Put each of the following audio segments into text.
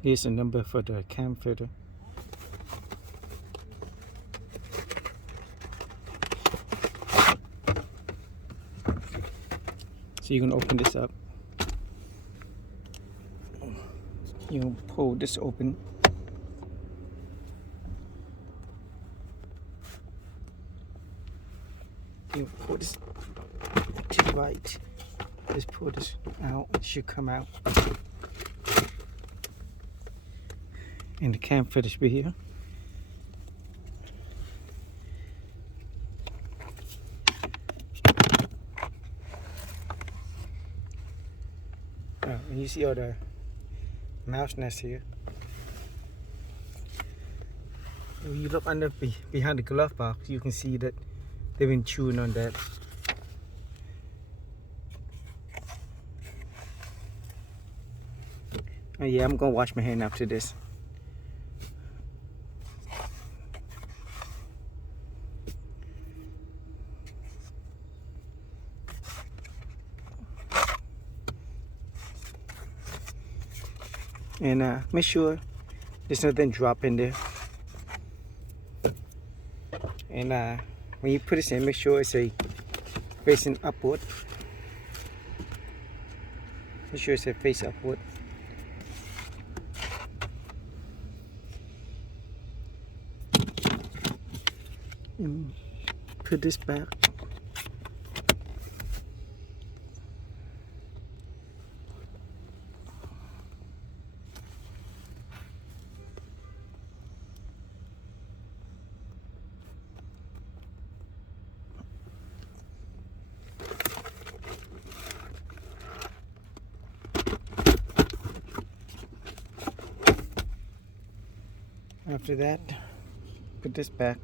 Here's the number for the cam filter. So you can open this up. You pull this open. You pull this to the right. Just pull this out. It should come out. And the cam filter should be here. And you see all the mouse nests here. When you look under behind the glove box, you can see that they've been chewing on that. Oh yeah, I'm gonna wash my hand after this. And make sure there's nothing drop in there. And when you put this in, make sure it's facing upward. Make sure it's a face upward. And put this back. After that, put this back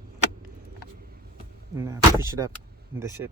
and push it up, and that's it.